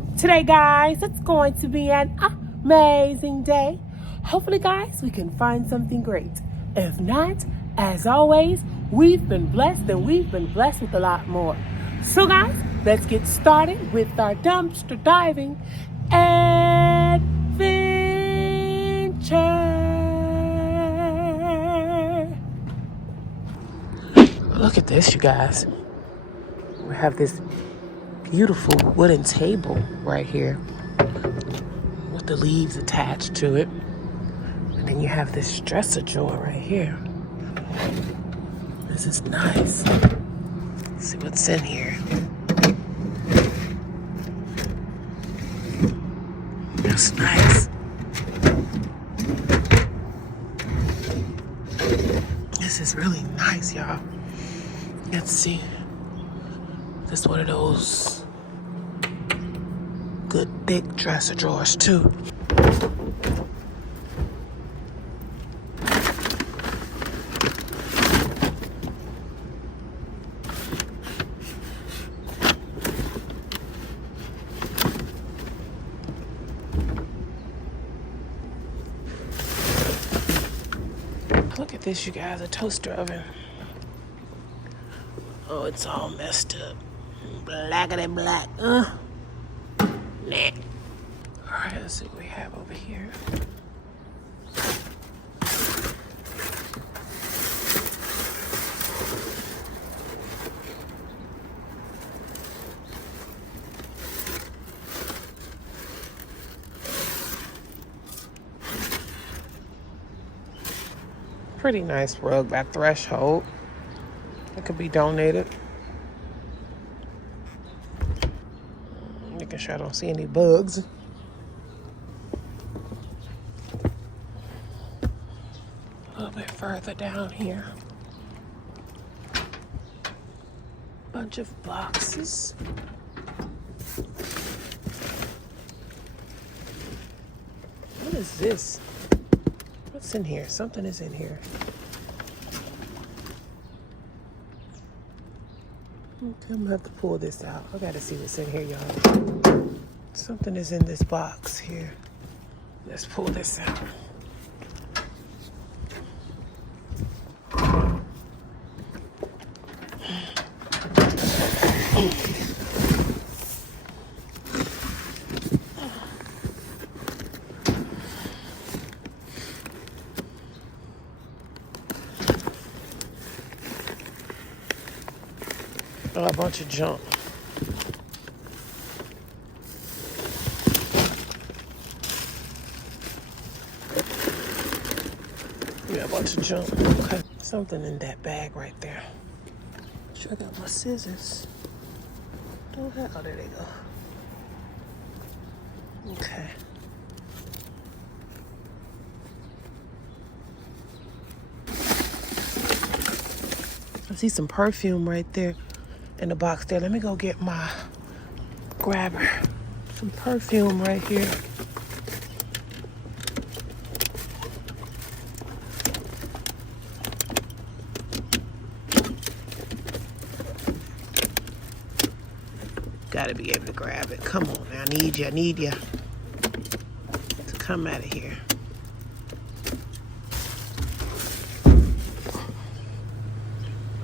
So today, guys, it's going to be an amazing day. Hopefully, guys, we can find something great. If not, as always, we've been blessed and we've been blessed with a lot more. So, guys, let's get started with our dumpster diving adventure. Look at this, you guys. We have this beautiful wooden table right here with the leaves attached to it. And then you have this dresser drawer right here. This is nice. Let's see what's in here. That's nice. This is really nice, y'all. Let's see. This is one of those good thick dresser drawers too. Look at this, you guys, a toaster oven. Oh, it's all messed up. Blackity black. Nah. Alright, let's see what we have over here. Pretty nice rug by Threshold. It could be donated. Making sure I don't see any bugs. A little bit further down here. Bunch of boxes. What is this? What's in here? Something is in here. Okay, I'm gonna have to pull this out. I gotta see what's in here, y'all. Something is in this box here. Let's pull this out. Oh, a bunch of junk. Yeah, a bunch of junk. Okay. Something in that bag right there. Sure, I got my scissors. Oh, there they go. Okay. I see some perfume right there in the box there. Let me go get my grabber. Some perfume right here. Gotta be able to grab it. Come on now, I need you to come out of here.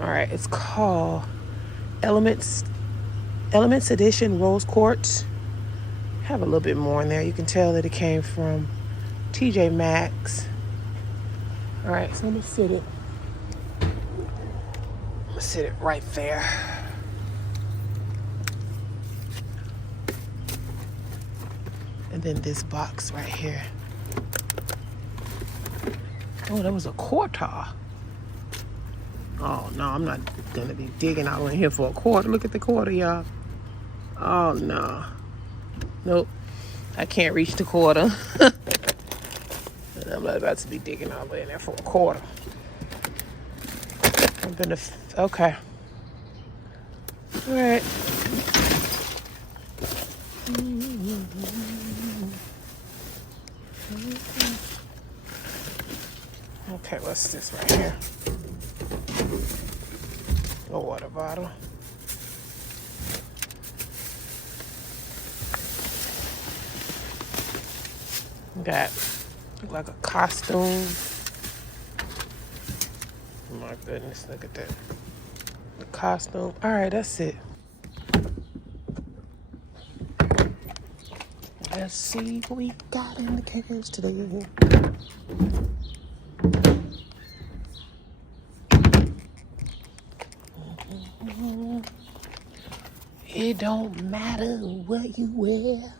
All right, it's called Elements Edition Rose Quartz. Have a little bit more in there. You can tell that it came from TJ Maxx. All right, so I'm gonna sit it right there. And then this box right here. Oh, that was a quarter. Oh, no, I'm not going to be digging out in here for a quarter. Look at the quarter, y'all. Oh, no. Nope. I can't reach the quarter. And I'm not about to be digging all the way in there for a quarter. Okay. All right. Okay, what's this right here? A water bottle. Got look like a costume. Oh my goodness, look at that. The costume. All right, that's it. Let's see what we got in the cans today. It don't matter what you wear,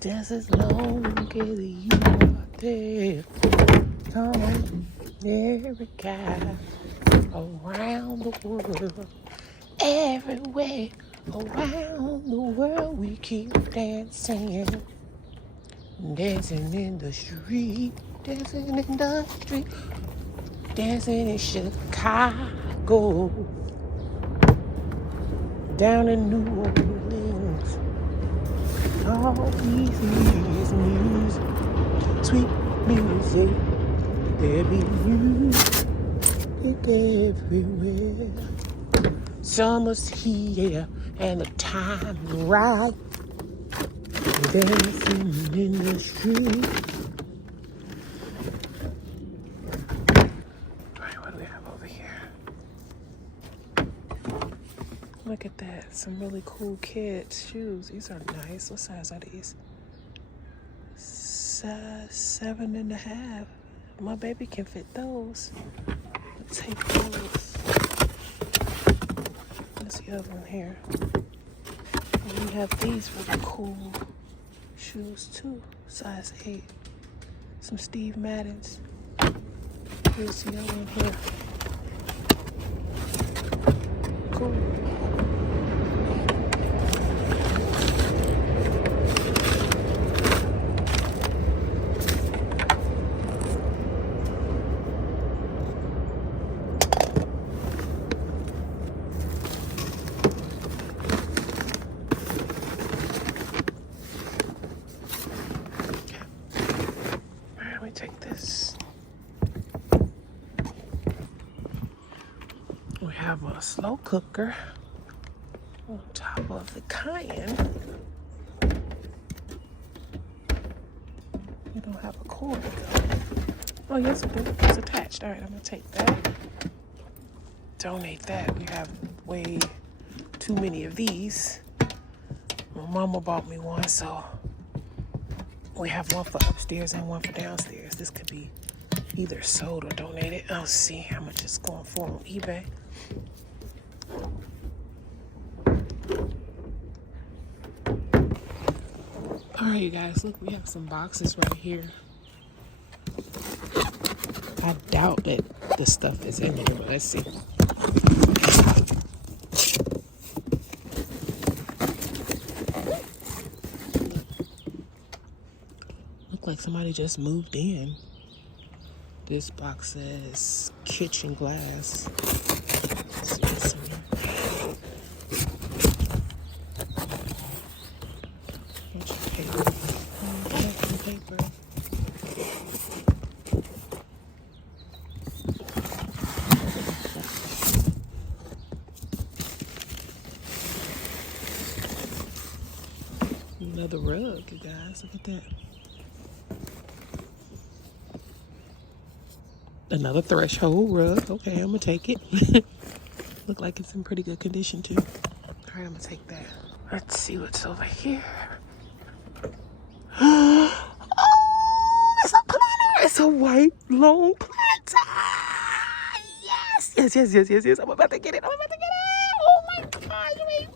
just as long as you are there. Come on, every guy around the world, everywhere around the world, we keep dancing, dancing in the street, dancing in the street, dancing in Chicago, down in New Orleans. All we see is music, sweet music. There be music everywhere. Summer's here and the time right. Dancing in the street. All right, what do we have over here? Look at that. Some really cool kids' shoes. These are nice. What size are these? 7.5. My baby can fit those. I'll take those. What's the other one here? And we have these really cool shoes too. Size 8. Some Steve Maddens. Here's the other one here. Cool. Take this. We have a slow cooker on top of the cayenne. We don't have a cord though. Oh yes, we do. It's attached. All right, I'm gonna take that. Donate that. We have way too many of these. My mama bought me one, so we have one for upstairs and one for downstairs. This could be either sold or donated. I'll see how much it's going for on eBay. All right, you guys, look, we have some boxes right here. I doubt that the stuff is in here, but let's see. Like somebody just moved in. This box says kitchen glass. Let's see what's in here. Bunch of paper. Paper. Another rug, you guys. Look at that. Another threshold rug. Okay, I'm gonna take it. Look like it's in pretty good condition too. All right, I'm gonna take that. Let's see what's over here. Oh, it's a planner. It's a white long planter. Yes. I'm about to get it. Oh my gosh, wait.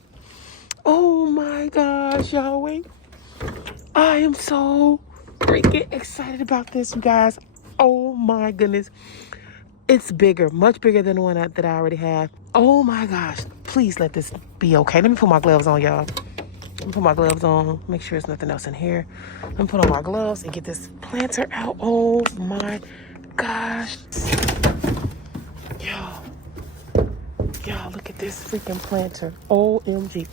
Oh my gosh, y'all, wait. I am so freaking excited about this, you guys. Oh my goodness. It's bigger, much bigger than the one that I already have. Oh my gosh. Please let this be okay. Let me put my gloves on, y'all. Let me put my gloves on. Make sure there's nothing else in here. Let me put on my gloves and get this planter out. Oh my gosh. Y'all, look at this freaking planter. OMG.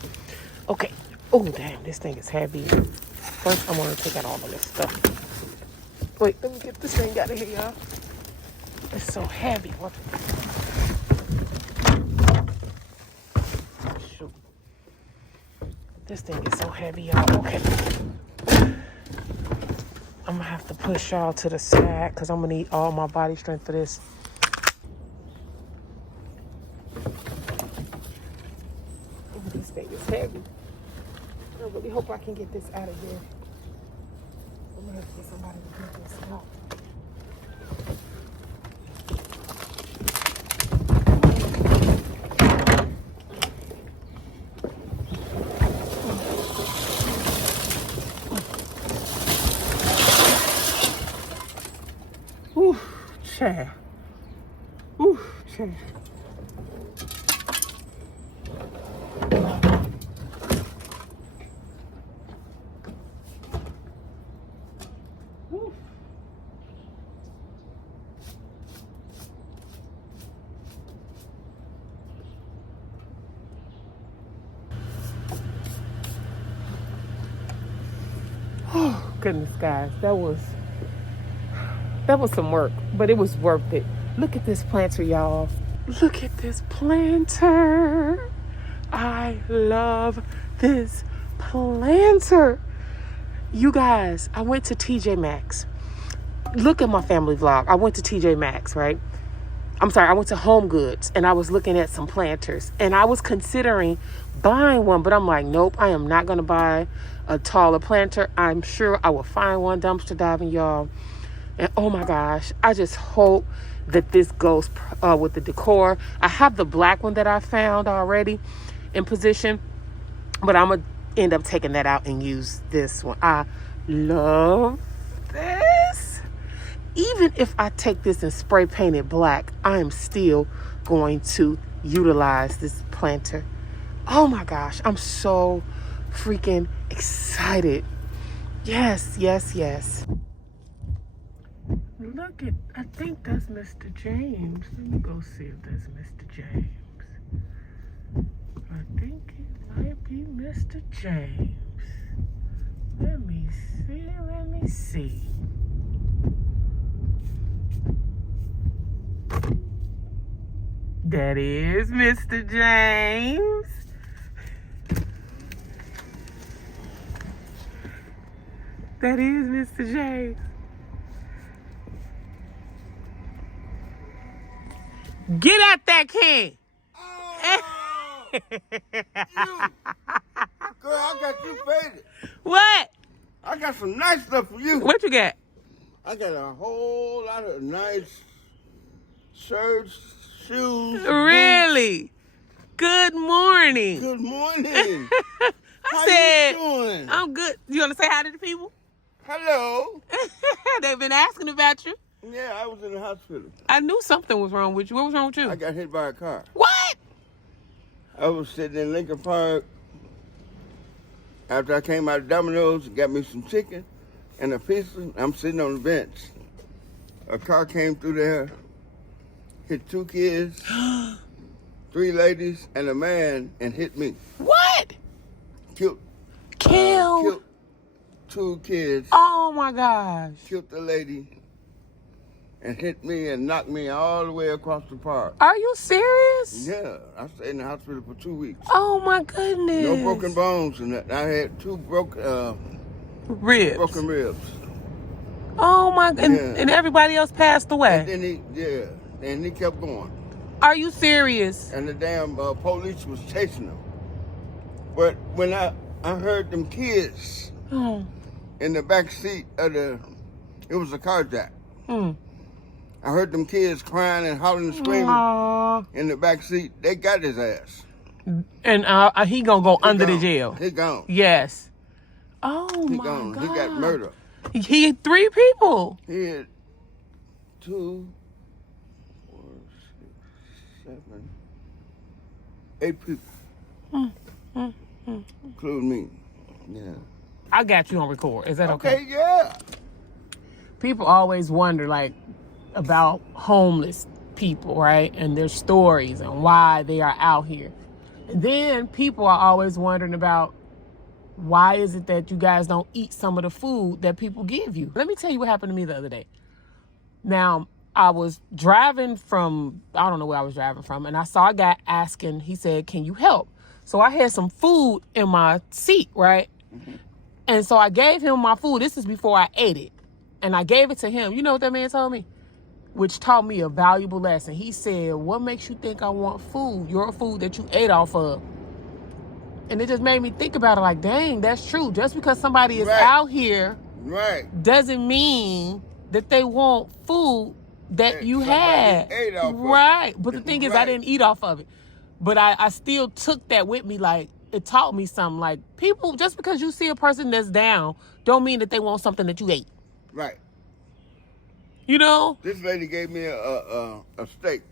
Okay. Oh, damn. This thing is heavy. First, I'm going to take out all of this stuff. Wait, let me get this thing out of here, y'all. It's so heavy. What? Shoot. This thing is so heavy, y'all. Okay. I'm gonna have to push y'all to the side because I'm gonna need all my body strength for this. Oh, this thing is heavy. I really hope I can get this out of here. I'm gonna have to get somebody to get this out. Ooh, child. Ooh, child. Oh, goodness, guys, that was some work, but it was worth it. Look at this planter, y'all. Look at this planter. I love this planter. You guys, I went to TJ Maxx. Look at my family vlog. I went to TJ Maxx, right? I'm sorry, I went to Home Goods and I was looking at some planters and I was considering buying one, but I'm like, nope, I am not going to buy a taller planter. I'm sure I will find one dumpster diving, y'all. And oh my gosh, I just hope that this goes with the decor. I have the black one that I found already in position, but I'm going to end up taking that out and use this one. I love this. Even if I take this and spray paint it black, I am still going to utilize this planter. Oh my gosh, I'm so freaking excited. Yes, yes, yes. Look at, I think that's Mr. James. Let me go see if that's Mr. James. I think it might be Mr. James. Let me see. That is Mr. James. That is Mr. James. Get out that can. Oh, you. Girl, I got you faded. What? I got some nice stuff for you. What you got? I got a whole lot of nice shirts, shoes. Really? Boots. Good morning. Good morning. How said, you doing? I'm good. You want to say hi to the people? Hello. They've been asking about you. Yeah, I was in the hospital. I knew something was wrong with you. What was wrong with you? I got hit by a car. What? I was sitting in Lincoln Park after I came out of Domino's and got me some chicken and a pizza. I'm sitting on the bench. A car came through there, hit 2 kids, 3 ladies, and a man, and hit me. What? Killed 2 kids. Oh my gosh. Killed the lady and hit me and knocked me all the way across the park. Are you serious? Yeah, I stayed in the hospital for 2 weeks. Oh my goodness. No broken bones, and I had 2 ribs. broken ribs. Oh my goodness. Yeah. And everybody else passed away. And then he kept going. Are you serious? And the damn police was chasing him. But when I heard them kids in the back seat of it was a carjack. I heard them kids crying and hollering and screaming. Aww. In the back seat. They got his ass. And he gonna go under the jail. He gone. Yes. Oh He my gone. God. He got murdered. He had 3 people. He had 2, 4, 6, 7, 8 people. Including me. Yeah. I got you on record. Is that okay? Okay, yeah. People always wonder, like, about homeless people, right? And their stories and why they are out here. And then people are always wondering about why is it that you guys don't eat some of the food that people give you? Let me tell you what happened to me the other day. Now, I was driving from, I don't know where I was driving from, and I saw a guy asking, he said, can you help? So I had some food in my seat, right? And so I gave him my food. This is before I ate it. And I gave it to him. You know what that man told me? Which taught me a valuable lesson. He said, what makes you think I want food? Your food that you ate off of. And it just made me think about it like, dang, that's true. Just because somebody is out here doesn't mean that they want food that you had. Right. But the thing is, I didn't eat off of it. But I still took that with me. Like, it taught me something. Like, people, just because you see a person that's down, don't mean that they want something that you ate. Right. You know? This lady gave me a steak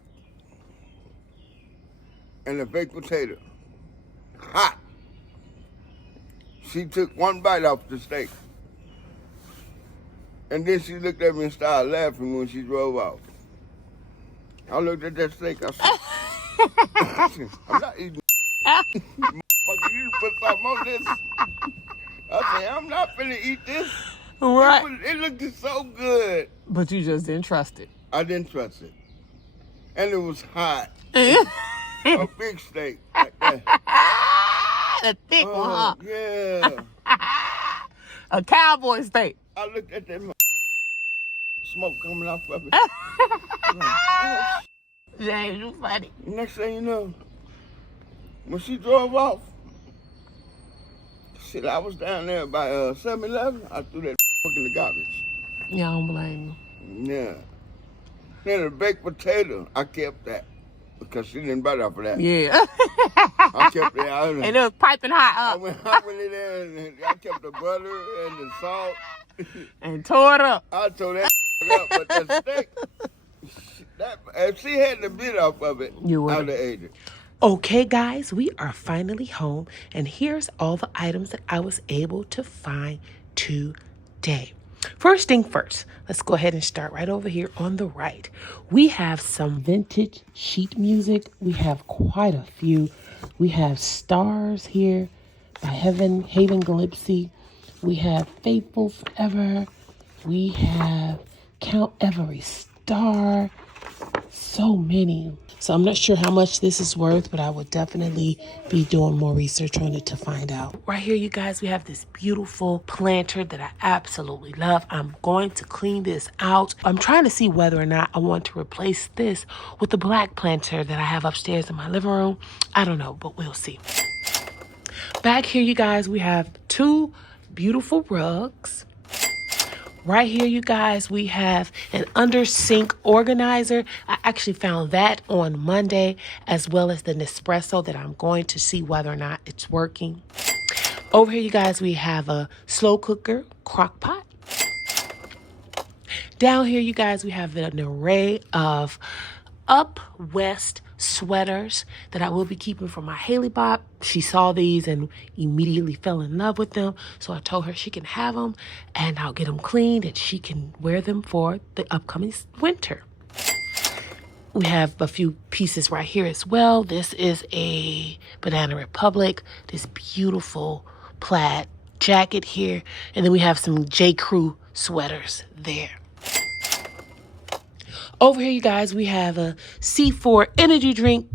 and a baked potato. Hot. She took one bite off the steak. And then she looked at me and started laughing when she drove off. I looked at that steak. I said, I'm not eating you put something on this. I said, I'm not finna eat this. Right. It looked so good. But you just didn't trust it. I didn't trust it. And it was hot. A big steak like that. A thick one, huh? Yeah. A cowboy steak. I looked at that smoke coming off of it. James, you funny. Next thing you know, when she drove off, shit, I was down there by 7-Eleven. I threw that in the garbage. Yeah, I don't blame you. Yeah. Then the baked potato, I kept that because she didn't bite off of that. Yeah. I kept it out. And it was piping hot up. I went in there and I kept the butter and the salt. And tore it up. I tore that up, but that steak, if she had the bit off of it, I would have ate it. Okay, guys, we are finally home, and here's all the items that I was able to find today. First thing first, let's go ahead and start right over here on the right. We have some vintage sheet music. We have quite a few. We have Stars here by Haven Gillespie. We have Faithful Forever. We have Count Every Star. So many. So I'm not sure how much this is worth, but I will definitely be doing more research on it to find out. Right here, you guys, we have this beautiful planter that I absolutely love. I'm going to clean this out. I'm trying to see whether or not I want to replace this with the black planter that I have upstairs in my living room. I don't know, but we'll see. Back here, you guys, we have two beautiful rugs. Right here, you guys, we have an under sink organizer. I actually found that on Monday, as well as the Nespresso that I'm going to see whether or not it's working. Over here, you guys, we have a slow cooker crock pot. Down here, you guys, we have an array of Up West sweaters that I will be keeping for my Haley Bop. She saw these and immediately fell in love with them. So I told her she can have them and I'll get them cleaned and she can wear them for the upcoming winter. We have a few pieces right here as well. This is a Banana Republic, this beautiful plaid jacket here. And then we have some J. Crew sweaters there. Over here, you guys, we have a C4 energy drink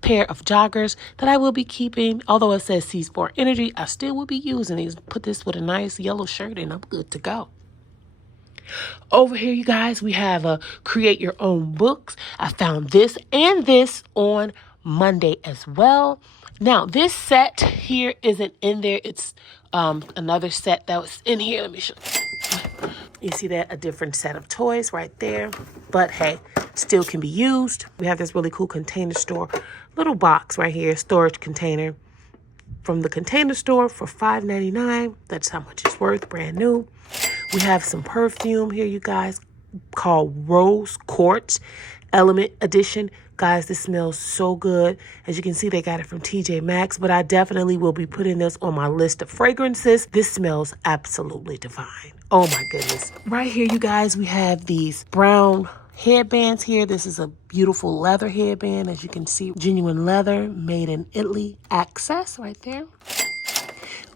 pair of joggers that I will be keeping. Although it says C4 energy, I still will be using these. Put this with a nice yellow shirt and I'm good to go. Over here, you guys, we have a create your own books. I found this and this on Monday as well. Now, this set here isn't in there. It's another set that was in here. Let me show you. You see that? A different set of toys right there. But hey, still can be used. We have this really cool Container Store little box right here, storage container from the Container Store for $5.99. That's how much it's worth, brand new. We have some perfume here, you guys, called Rose Quartz Element Edition. Guys, this smells so good. As you can see, they got it from TJ Maxx, but I definitely will be putting this on my list of fragrances. This smells absolutely divine. Oh my goodness. Right here, you guys, we have these brown headbands here. This is a beautiful leather headband. As you can see, genuine leather, made in Italy access right there.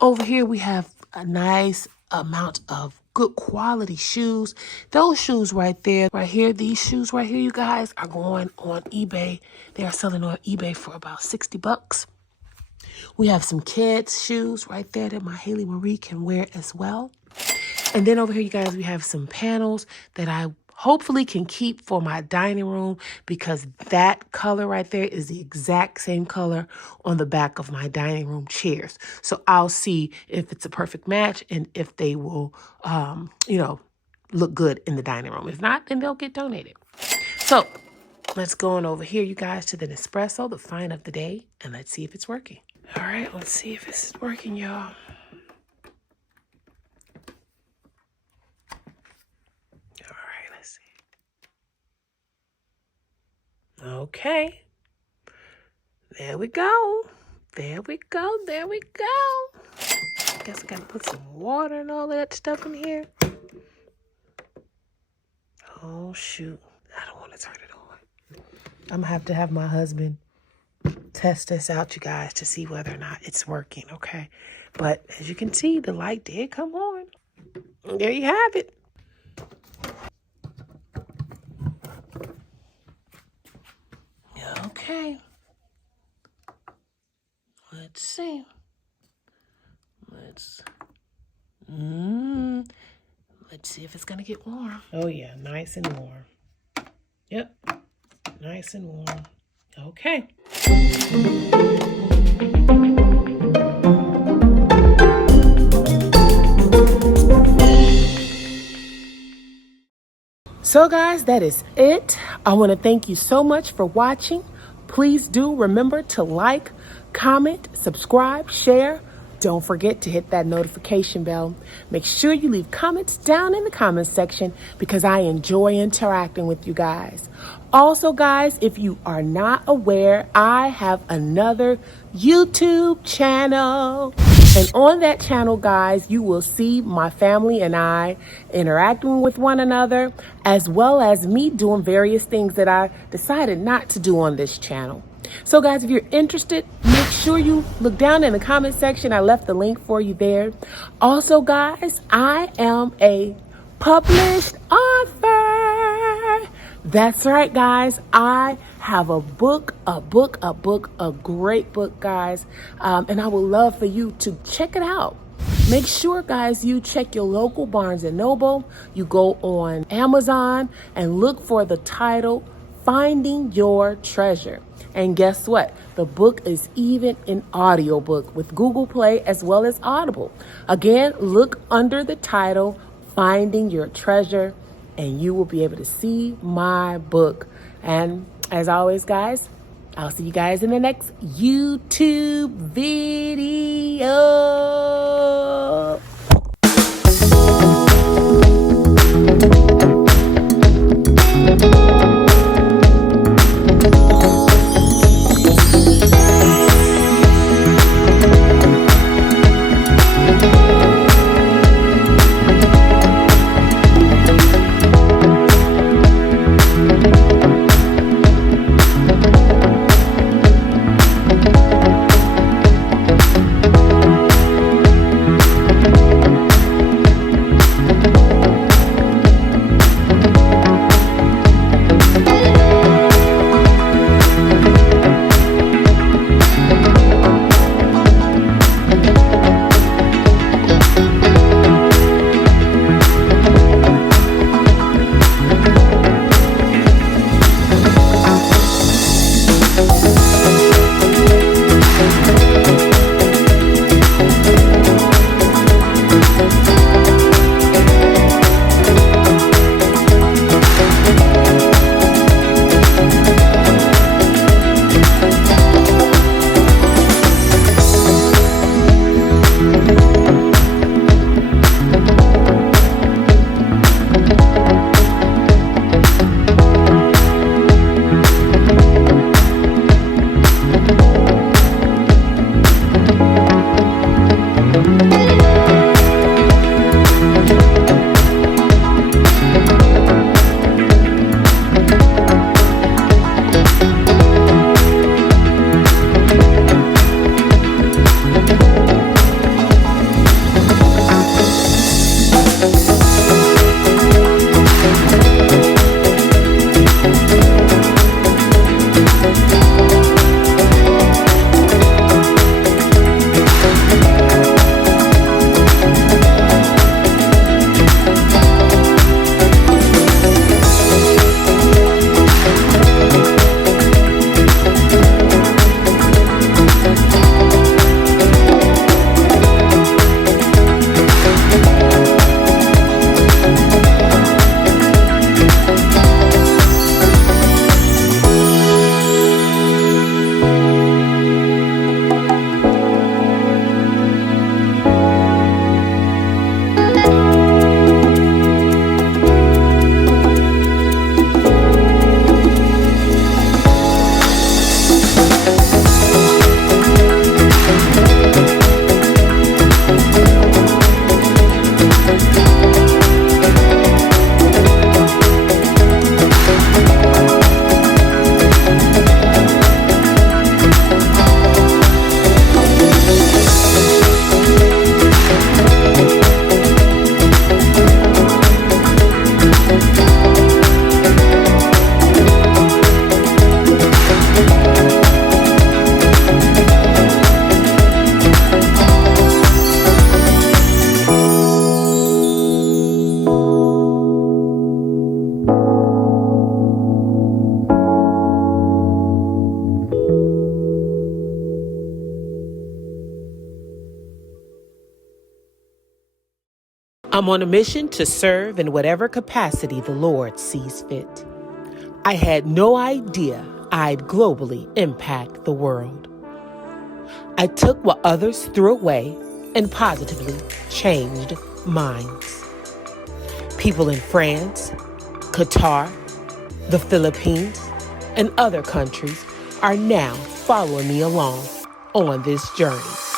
Over here, we have a nice amount of good quality shoes. Those shoes right there, right here, these shoes right here, you guys, are going on eBay. They are selling on eBay for about $60. We have some kids' shoes right there that my Haley Marie can wear as well. And then over here, you guys, we have some panels that I hopefully can keep for my dining room, because that color right there is the exact same color on the back of my dining room chairs. So I'll see if it's a perfect match and if they will, look good in the dining room. If not, then they'll get donated. So let's go on over here, you guys, to the Nespresso, the find of the day, and let's see if it's working. All right, let's see if this is working, y'all. Okay. There we go. There we go. There we go. Guess I gotta put some water and all that stuff in here. Oh, shoot. I don't want to turn it on. I'm gonna have to have my husband test this out, you guys, to see whether or not it's working, okay? But as you can see, the light did come on. And there you have it. Okay. Let's see. Let's see if it's gonna get warm. Oh yeah, nice and warm. Yep, nice and warm. Okay. So guys, that is it. I want to thank you so much for watching. Please do remember to like, comment, subscribe, share. Don't forget to hit that notification bell. Make sure you leave comments down in the comments section, because I enjoy interacting with you guys. Also, guys, if you are not aware, I have another YouTube channel. And on that channel, guys, you will see my family and I interacting with one another, as well as me doing various things that I decided not to do on this channel. So guys, if you're interested, make sure you look down in the comment section. I left the link for you there. Also, guys, I am a published author. That's right, guys. I have a book, a great book, guys. And I would love for you to check it out. Make sure, guys, you check your local Barnes & Noble. You go on Amazon and look for the title, Finding Your Treasure. And guess what? The book is even an audiobook with Google Play as well as Audible. Again, look under the title, Finding Your Treasure, and you will be able to see my book. And as always, guys, I'll see you guys in the next YouTube video. I'm on a mission to serve in whatever capacity the Lord sees fit. I had no idea I'd globally impact the world. I took what others threw away and positively changed minds. People in France, Qatar, the Philippines, and other countries are now following me along on this journey.